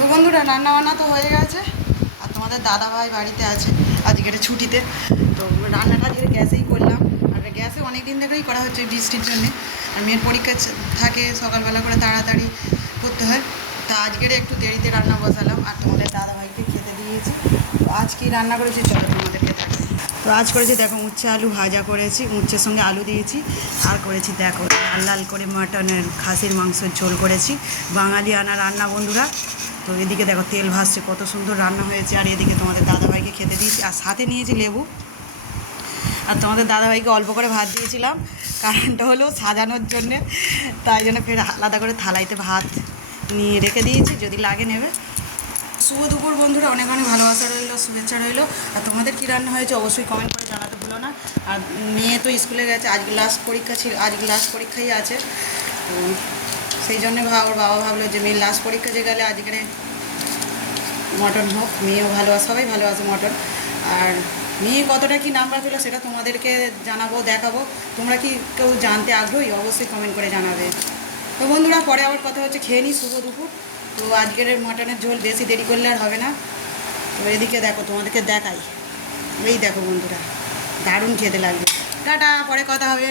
তো বন্ধুরা রান্না বান্না তো হয়ে গেছে, আর তোমাদের দাদাভাই বাড়িতে আছে আজকের ছুটিতে। তো রান্নাটা আজকে গ্যাসেই করলাম, আর গ্যাসে অনেক দিন ধরেই করা হচ্ছে বৃষ্টির জন্যে, আর মেয়ের পরীক্ষা থাকে সকালবেলা করে তাড়াতাড়ি করতে হয়। তা আজকের একটু দেরিতে রান্না বসালাম, আর তোমাদের দাদাভাইকে খেতে দিয়েছি। তো আজ কি রান্না করেছি চলো তোমাদেরকে দেখাই। তো আজ করেছি দেখো উচ্ছে আলু ভাজা করেছি, উচ্ছের সঙ্গে আলু দিয়েছি। আর করেছি দেখো লাল লাল করে মাটনের খাসির মাংসের ঝোল করেছি, বাঙালি আনা রান্না বন্ধুরা। তো এদিকে দেখো তেল ভাসছে, কত সুন্দর রান্না হয়েছে। আর এদিকে তোমাদের দাদাভাইকে খেতে দিয়েছি, আর সাথে নিয়েছি লেবু। আর তোমাদের দাদাভাইকে অল্প করে ভাত দিয়েছিলাম, কারণটা হলো সাজানোর জন্যে, তাই জন্য ফের আলাদা করে থালাইতে ভাত নিয়ে রেখে দিয়েছি, যদি লাগে নেবে। শুভ দুপুর বন্ধুরা, অনেক অনেক ভালোবাসা রইলো, শুভেচ্ছা রইলো। আর তোমাদের কী রান্না হয়েছে অবশ্যই কমেন্ট করে জানাতে ভুলো না। আর মেয়ে তো স্কুলে গেছে, আজকে লাস্ট পরীক্ষা ছিল, আজকে লাস্ট পরীক্ষাই আছে। তো সেই জন্যে ওর বাবা ভাবলো যে মেয়ের লাস্ট পরীক্ষা যে গেলে আজকে মটন হোক, মেয়েও ভালোবাসে, সবাই ভালোবাসে মটন। আর মেয়ে কতটা কী নাম্বার পেলো সেটা তোমাদেরকে জানাবো, দেখাবো। তোমরা কি কেউ জানতে আগ্রহী অবশ্যই কমেন্ট করে জানাবে। তো বন্ধুরা পরে আবার কথা হচ্ছে, খেয়ে নিই, শুভ দুপুর। তো আজকের মটনের ঝোল বেশি দেরি করলে আর হবে না। তো এদিকে দেখো তোমাদেরকে দেখাই, এই দেখো বন্ধুরা, দারুণ খেতে লাগবে। টাটা, পরে কথা হবে।